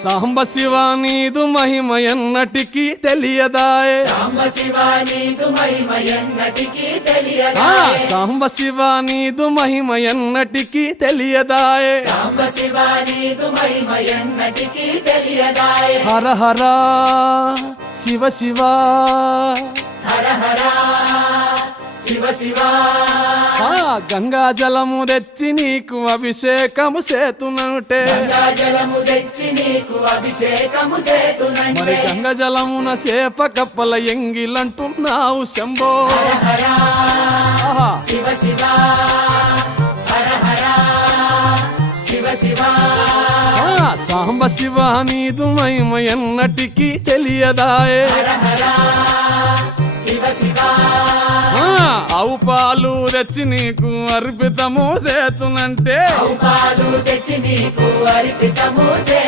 సాంబ శివ నీదు మహిమ ఎన్నటికీ తెలియదాయే సాంబ శివ నీదు మహిమ ఎన్నటికీ తెలియదాయే సాంబ శివ నీదు మహిమ ఎన్నటికీ తెలియదాయే సాంబ శివ నీదు మహిమ ఎన్నటికీ తెలియదాయే హర హర శివ శివ హర హర శివ శివ గంగా జలము తెచ్చి నీకు అభిషేకము చేతునంటే గంగా జలము తెచ్చి నీకు అభిషేకము మరి చేతునంటే గంగ జలమున సేప కప్పల ఎంగిలంటున్నావు శంభో హర ఆహా. శివ శివ హర హర శివ శివ సాంబ శివ నీదు మహిమ ఎన్నటికీ తెలియదాయే హర హర శివ శివ ఆవు పాలు తెచ్చి నీకు అర్పితము చేతునంటే పాలు తెచ్చి నీకు అర్పితము చే